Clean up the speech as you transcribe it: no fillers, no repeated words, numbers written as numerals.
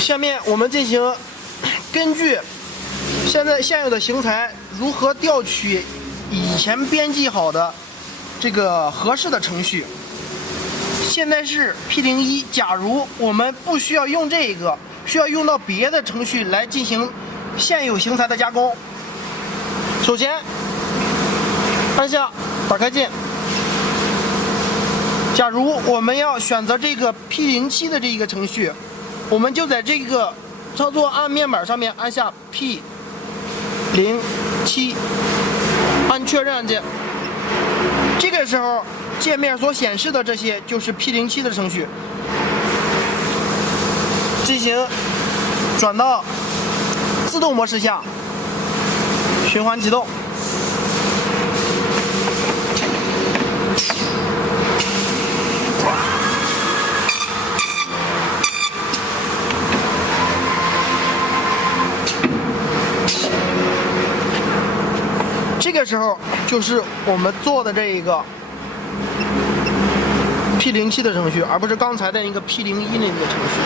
下面我们进行根据现有的型材如何调取以前编辑好的这个合适的程序。现在是 P01， 假如我们不需要用这个，需要用到别的程序来进行现有型材的加工。首先按下打开键。假如我们要选择这个 P07 的这一个程序，我们就在这个操作按面板上面按下 P07， 按确认按键。这个时候界面所显示的这些就是 P07 的程序，进行转到自动模式下，循环启动。这个时候就是我们做的这一个 P07 的程序，而不是刚才的那个 P01那个程序。